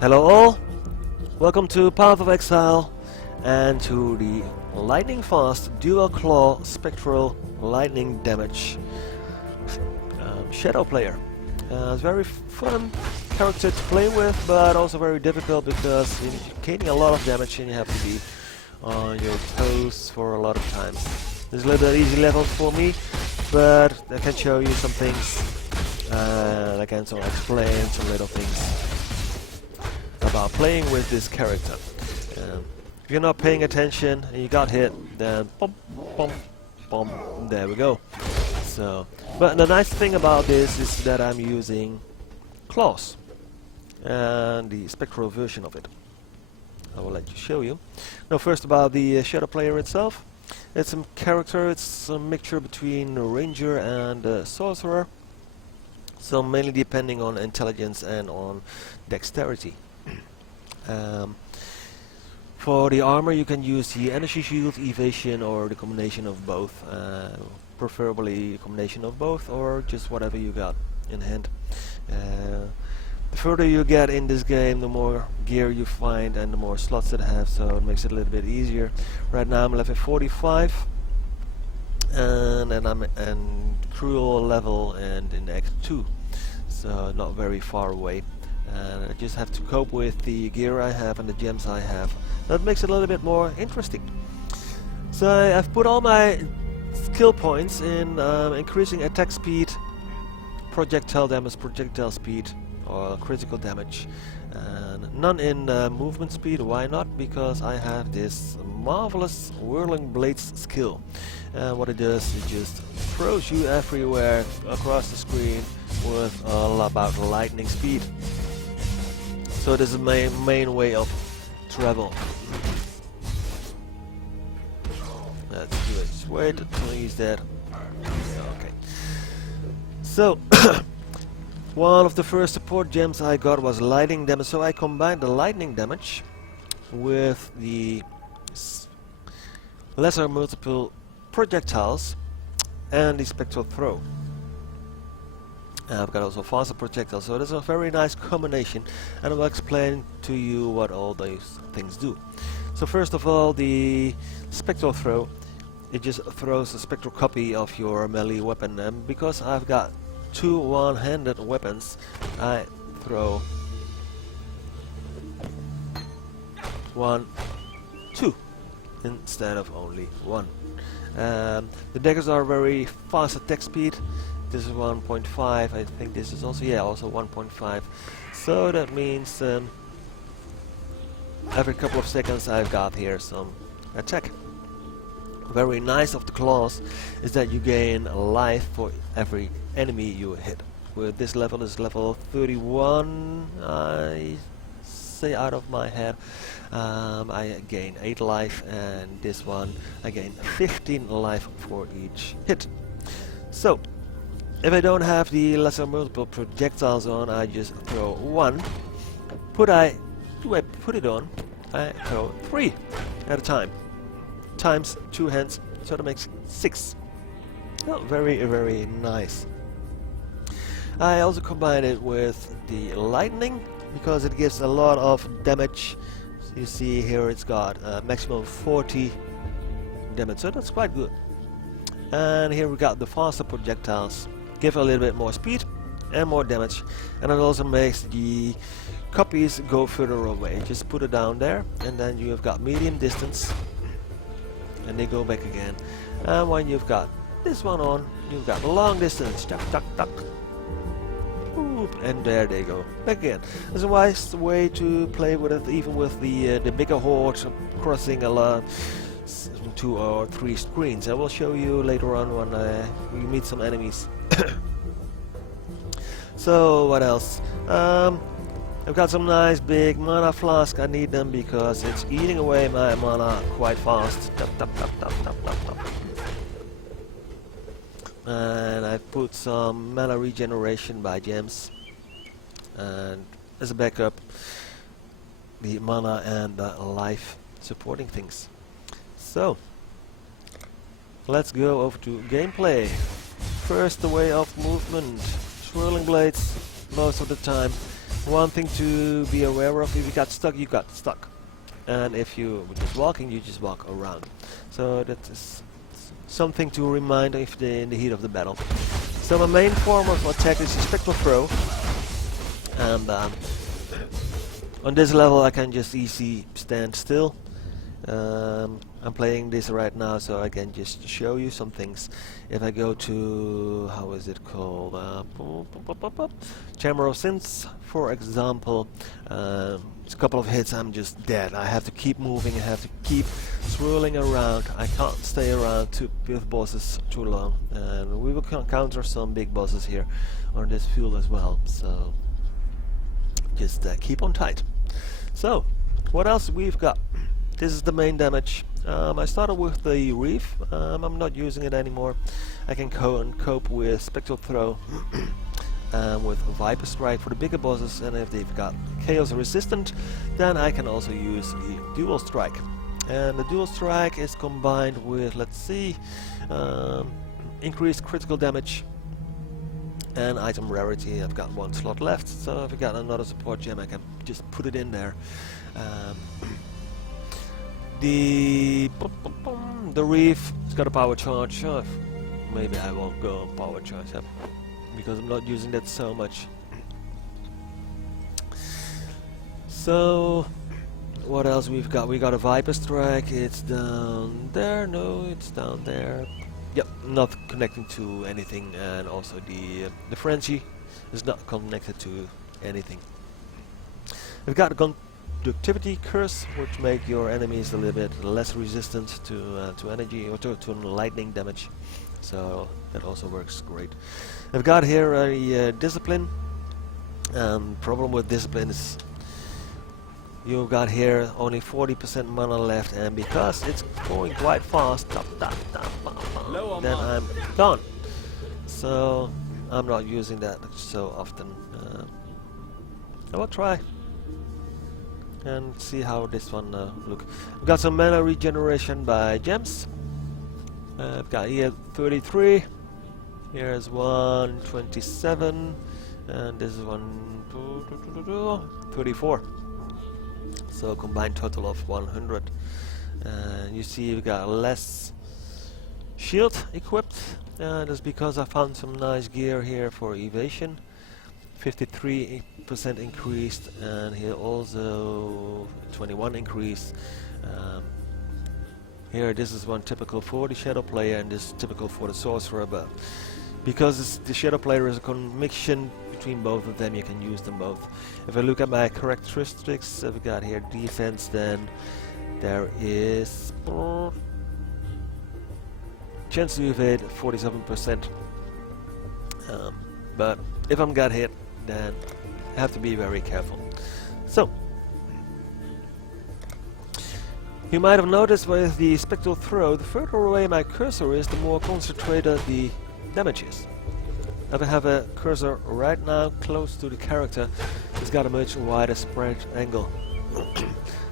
Hello all, welcome to Path of Exile and to the lightning fast dual claw spectral lightning damage shadow player. It's very fun character to play with, but also very difficult because you're gaining a lot of damage and you have to be on your toes for a lot of time. This is a little bit easy level for me, but I can show you some things. I can sort of explain some little things about playing with this character. If you're not paying attention and you got hit, then boom, boom, boom, there we go. So, but the nice thing about this is that I'm using claws and the spectral version of it. I will let you show you. Now, first about the shadow player itself. It's a character. It's a mixture between a ranger and a sorcerer. So mainly depending on intelligence and on dexterity. For the armor you can use the energy shield, evasion, or the combination of both. Preferably a combination of both, or just whatever you got in hand. The further you get in this game, the more gear you find and the more slots it has, so it makes it a little bit easier. Right now I'm level 45 and I'm in cruel level and in Act 2, so not very far away. And I just have to cope with the gear I have and the gems I have. That makes it a little bit more interesting. So I've put all my skill points in increasing attack speed, projectile damage, projectile speed, or critical damage, and none in movement speed. Why not? Because I have this marvelous whirling blades skill. And what it does, it just throws you everywhere across the screen with about lightning speed. So this is my main way of travel. Let's do it. Just wait until he's dead. Okay. So one of the first support gems I got was lightning damage. So I combined the lightning damage with the lesser multiple projectiles and the spectral throw. I've got also faster projectiles, so there's a very nice combination, and I will explain to you what all those things do. So first of all, the spectral throw, it just throws a spectral copy of your melee weapon, and because I've got two one-handed weapons, I throw 1, 2 instead of only 1. The daggers are very fast attack speed. This is 1.5. I think this is also, yeah, also 1.5. So that means every couple of seconds I've got here some attack. Very nice of the claws is that you gain life for every enemy you hit. With this level is level 31, I say out of my head. I gain 8 life, and this one I gain 15 life for each hit. So if I don't have the lesser multiple projectiles on, I just throw 1. Do I put it on? I throw 3 at a time. Times 2 hands, so that makes 6. Oh, very, very nice. I also combine it with the lightning because it gives a lot of damage. So you see here it's got maximum 40 damage, so that's quite good. And here we got the faster projectiles. Give a little bit more speed and more damage, and it also makes the copies go further away. Just put it down there, and then you have got medium distance, and they go back again. And when you've got this one on, you've got long distance. Tuck, tuck, tuck. Oop, and there they go back again. It's a wise way to play with it, even with the bigger hordes crossing a lot. 2 or 3 screens. I will show you later on when we meet some enemies. So what else? I've got some nice big mana flask. I need them because it's eating away my mana quite fast. Tap, tap, tap, tap, tap, tap, tap. And I put some mana regeneration by gems, and as a backup the mana and the life supporting things. So let's go over to gameplay. First, the way of movement. Swirling blades most of the time. One thing to be aware of: if you got stuck, you got stuck, and if you were just walking, you just walk around. So that is something to remind if in the heat of the battle. So my main form of attack is the Spectral throw, and on this level I can just easily stand still. I'm playing this right now so I can just show you some things. If I go to, how is it called, Chamber of Sins, for example, it's a couple of hits, I'm just dead. I have to keep moving, I have to keep swirling around. I can't stay around with bosses too long, and we will counter some big bosses here on this field as well, so just keep on tight. So what else we've got? This is the main damage. I started with the Reef. I'm not using it anymore. I can cope with Spectral Throw with Viper Strike for the bigger bosses, and if they've got Chaos Resistant, then I can also use the Dual Strike. And the Dual Strike is combined with, let's see, increased critical damage and item rarity. I've got one slot left, so if I got another support gem, I can just put it in there. The Reef, it's got a power charge. Maybe I won't go power charge up because I'm not using that so much. So what else we've got? We got a Viper Strike. It's down there. No, it's down there. Yep, not connecting to anything, and also the Frenzy is not connected to anything. We've got a Conductivity Curse, which make your enemies a little bit less resistant to energy or to lightning damage. So that also works great. I've got here a Discipline. Problem with Discipline is you've got here only 40% mana left, and because it's going quite fast, then I'm done. So I'm not using that so often. I will try and see how this one look. We've got some mana regeneration by gems. I've got here 33. Here's 127, and this is 34. So combined total of 100. And you see we got less shield equipped. That's because I found some nice gear here for evasion. 53% increased, and here also 21 increase. Here this is one typical for the Shadow Player, and this is typical for the Sorcerer, but because the Shadow Player is a combination between both of them, you can use them both. If I look at my characteristics, I've got here defense, then there is chance to evade 47%. But if I'm got hit, then I have to be very careful. So you might have noticed with the Spectral Throw, the further away my cursor is, the more concentrated the damage is. If I have a cursor right now close to the character, it's got a much wider spread angle.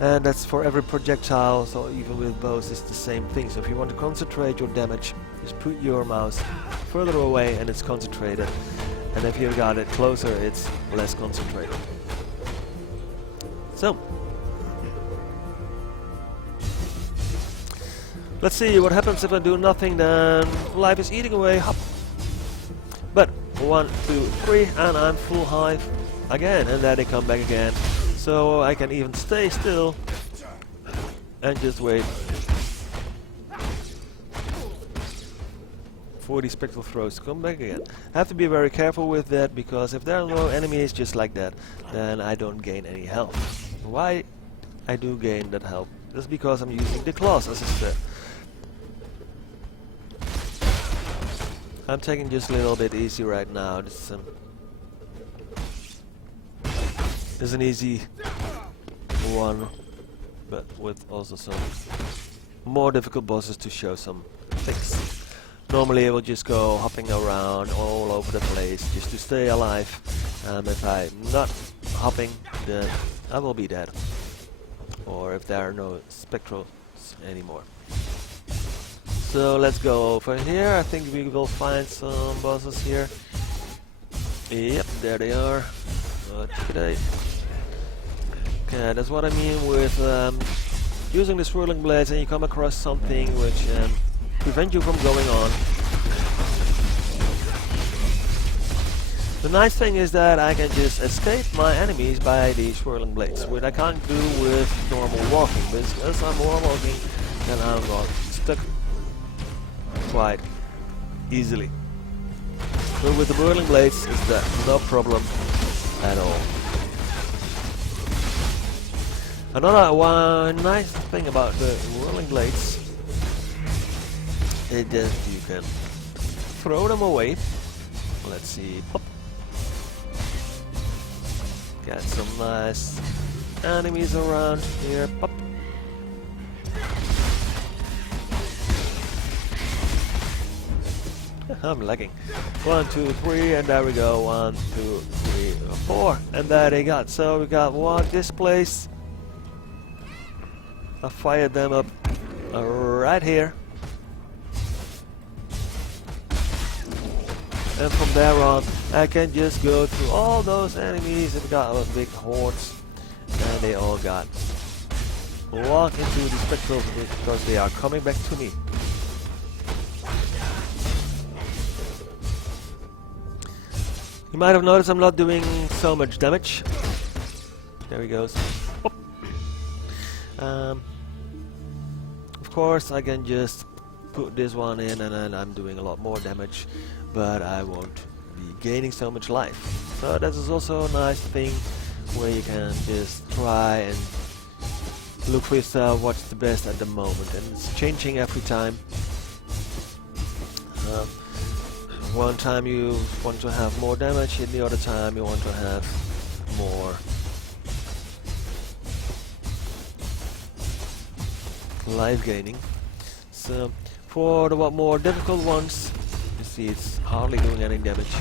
And that's for every projectile, so even with bows it's the same thing. So if you want to concentrate your damage, just put your mouse further away and it's concentrated. And if you've got it closer, it's less concentrated. So let's see what happens if I do nothing. Then life is eating away. Hop. But 1, 2, 3, and I'm full hive again, and then they come back again. So I can even stay still and just wait for the Spectral Throws to come back again. I have to be very careful with that, because if there are no enemies just like that, then I don't gain any health. Why I do gain that health? That's because I'm using the claws, as I said. I'm taking just a little bit easy right now. This is an easy one, but with also some more difficult bosses to show some things. Normally I will just go hopping around all over the place just to stay alive. If I'm not hopping, then I will be dead. Or if there are no spectrals anymore. So let's go over here. I think we will find some bosses here. Yep, there they are. Okay, that's what I mean with using the swirling blades, and you come across something which prevent you from going on. The nice thing is that I can just escape my enemies by the swirling blades, which I can't do with normal walking. Because I'm more walking, then I'm got stuck quite easily. But with the whirling blades, it's that no problem at all. Another one nice thing about the whirling blades is that you can throw them away. Let's see. Pop. Got some nice enemies around here. Pop. I'm lagging. 1, 2, 3, and there we go. 1, 2, 3, 4, and there they got. So we got one this place. I fired them up right here, and from there on I can just go through all those enemies. And we got a big hordes, and they all got walk into the Spectral because they are coming back to me. You might have noticed I'm not doing so much damage. There he goes. Of course I can just put this one in and then I'm doing a lot more damage, but I won't be gaining so much life. So that is also a nice thing where you can just try and look for yourself what's the best at the moment, and it's changing every time. One time you want to have more damage, and the other time you want to have more life gaining. So for the more difficult ones, you see it's hardly doing any damage.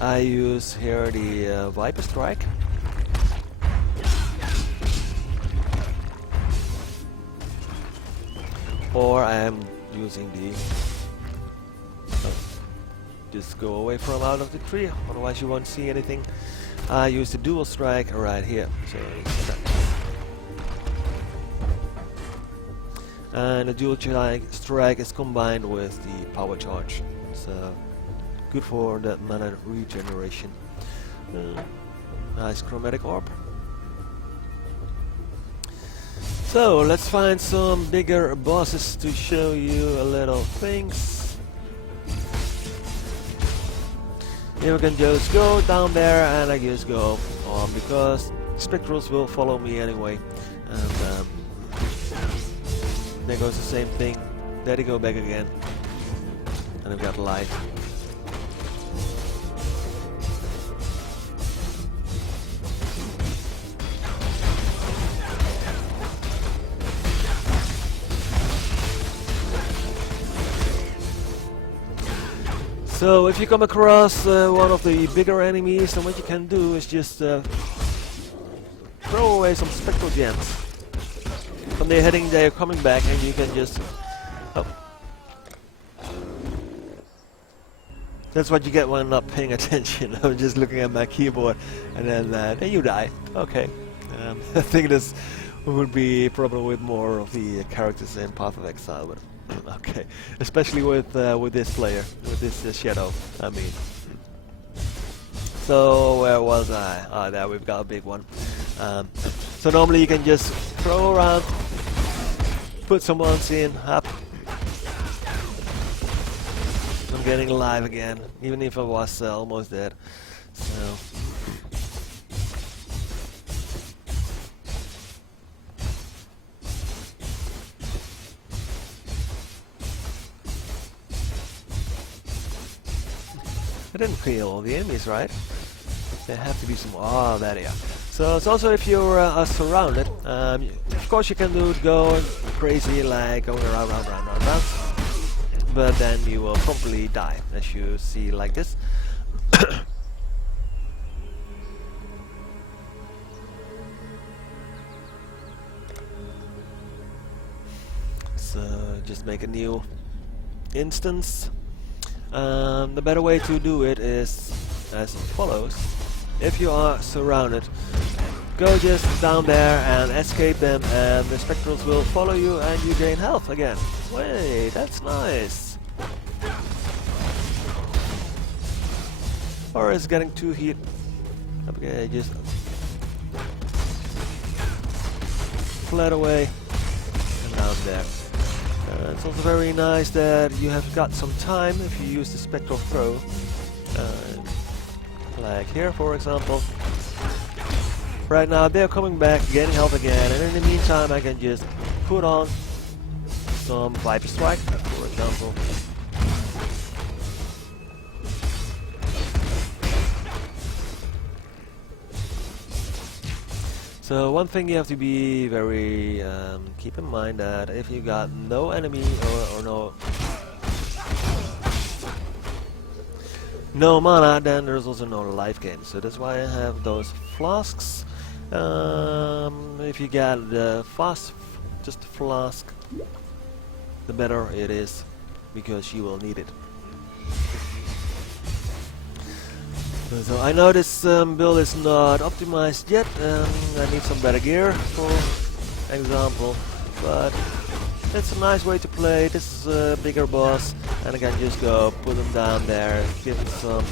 I use here the Viper Strike. Or I am using the just go away from out of the tree, otherwise you won't see anything. I use the dual strike right here. So and the dual strike is combined with the power charge. It's good for that mana regeneration. Nice chromatic orb. So let's find some bigger bosses to show you a little things. Here we can just go down there and I just go on because Spectrals will follow me anyway. And there goes the same thing. There they go back again. And I've got life. So if you come across one of the bigger enemies, then what you can do is just throw away some spectral gems. When they're heading, they're coming back, and you can just... Oh. That's what you get when not paying attention. I'm just looking at my keyboard, and then you die. Okay. I think this would be a problem with more of the characters in Path of Exile, but okay. Especially with this player, with this Shadow, I mean. So where was I? Ah, there we've got a big one. So normally you can just throw around, put some ones in, up. I'm getting alive again, even if I was almost dead. So. I didn't kill all the enemies, right? There have to be some... Oh, there they are. So it's also if you're surrounded, of course you can go crazy, like going around, round. But then you will probably die, as you see like this. So just make a new instance. The better way to do it is as follows. if you are surrounded, go just down there and escape them, and the Spectrals will follow you and you gain health again. Wait, that's nice. Or it's getting too heat. Okay, just flat away and down there. It's also very nice that you have got some time if you use the Spectral throw. Like here, for example. Right now they're coming back, gaining health again, and in the meantime I can just put on some Viper Strike, for example. So one thing you have to be very keep in mind that if you got no enemy or no mana, then there's also no life gain. So that's why I have those flasks. If you get the just flask, the better it is, because you will need it. So I know this build is not optimized yet. I need some better gear, for example, but it's a nice way to play. This is a bigger boss, and I can just go put them down there, give them some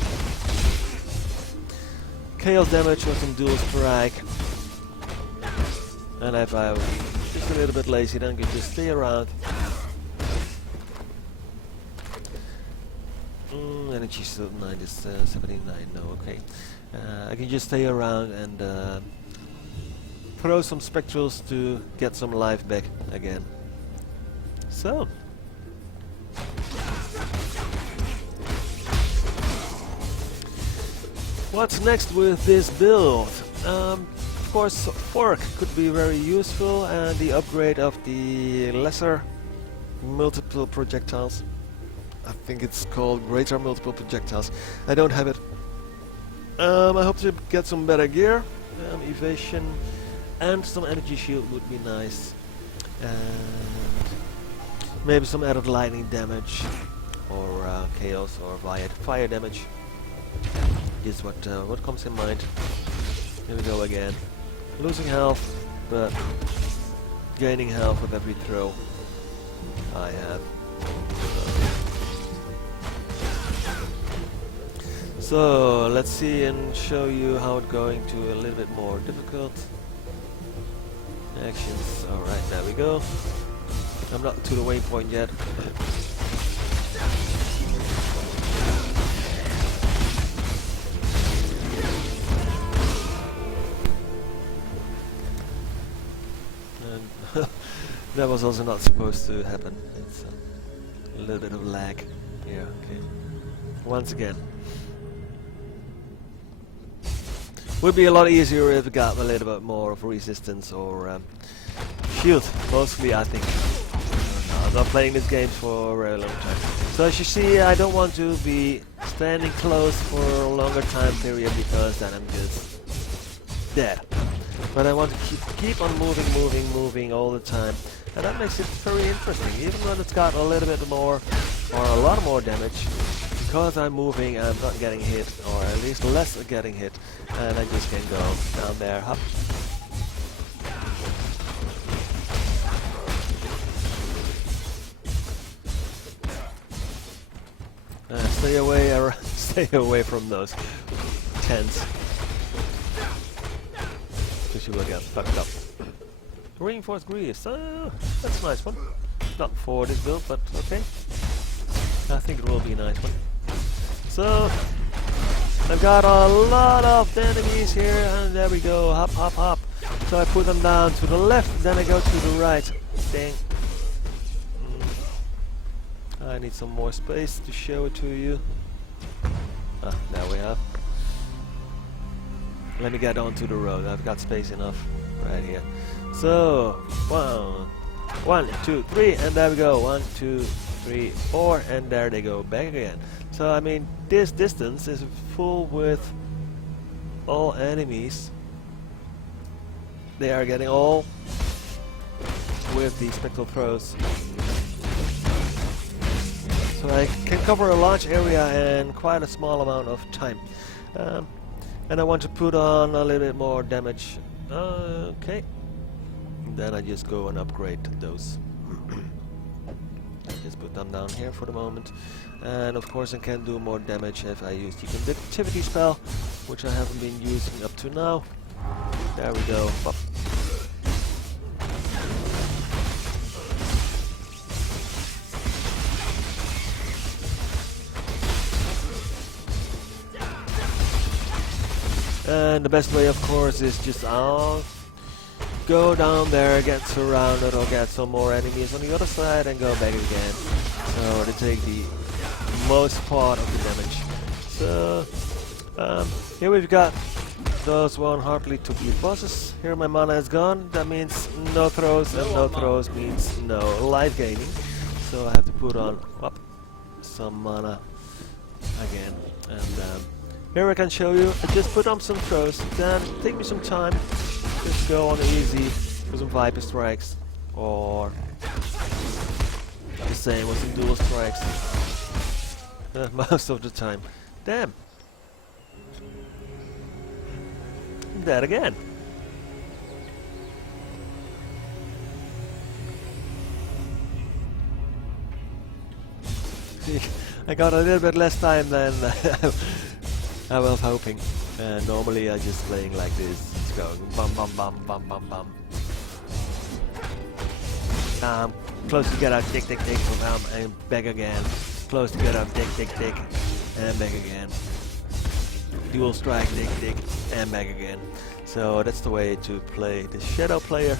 chaos damage or some dual strike. And if I'm just a little bit lazy, then I can just stay around. Energy still 9 is 79, no, okay. I can just stay around and throw some Spectrals to get some life back again. So, what's next with this build? Of course, Fork could be very useful, and the upgrade of the lesser multiple projectiles. I think it's called greater multiple projectiles. I don't have it. I hope to get some better gear, evasion, and some energy shield would be nice. And maybe some added lightning damage, or chaos, or fire damage. Is what comes in mind. Here we go again. Losing health, but gaining health with every throw I have. So let's see and show you how it's going to a little bit more difficult. Actions. Alright, there we go. I'm not to the waypoint yet. And that was also not supposed to happen. It's a little bit of lag. Yeah, okay. Once again. Would be a lot easier if it got a little bit more of resistance or shield, mostly I think. I'm not playing this game for a very long time. So as you see, I don't want to be standing close for a longer time period, because then I'm just dead. But I want to keep on moving all the time. And that makes it very interesting, even though it's got a little bit more, or a lot more damage. Because I'm moving, I'm not getting hit, or at least less getting hit, and I just can go down there, hop. Stay away from those tents, because you will get fucked up. Reinforced grease, that's a nice one. Not for this build, but okay. I think it will be a nice one. So, I've got a lot of enemies here, and there we go, hop, hop, hop. So I put them down to the left, then I go to the right. Dang. I need some more space to show it to you. Ah, there we have. Let me get onto the road, I've got space enough right here. So, 1, 2, 3, and there we go, 1, 2, 3, 4, and there they go back again. So I mean, this distance is full with all enemies. They are getting all with the spectral throws. So I can cover a large area in quite a small amount of time. And I want to put on a little bit more damage. Okay. Then I just go and upgrade those. Just put them down here for the moment. And of course I can do more damage if I use the conductivity spell, which I haven't been using up to now. There we go. Bop. And the best way, of course, is just go down there, get surrounded, or get some more enemies on the other side, and go back again. So to take the most part of the damage. So here we've got those one hardly to beat bosses. Here my mana is gone. That means no throws, and no throws means no life gaining. So I have to put on some mana again. And here I can show you. I just put on some throws. Then take me some time. Just go on easy with some Viper strikes, or the same with some dual strikes. Most of the time. Damn. That again. I got a little bit less time than I was hoping. Normally I just playing like this. It's going bum bum bum bum bum bum. Close together, tick tick tick, and back again. Close together, tick tick tick, and back again. Dual strike, tick tick, and back again. So that's the way to play the Shadow player.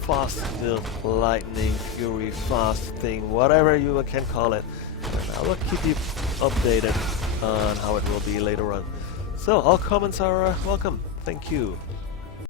Fast build, lightning, fury, fast thing, whatever you can call it. And I will keep you updated on how it will be later on. So all comments are welcome. Thank you.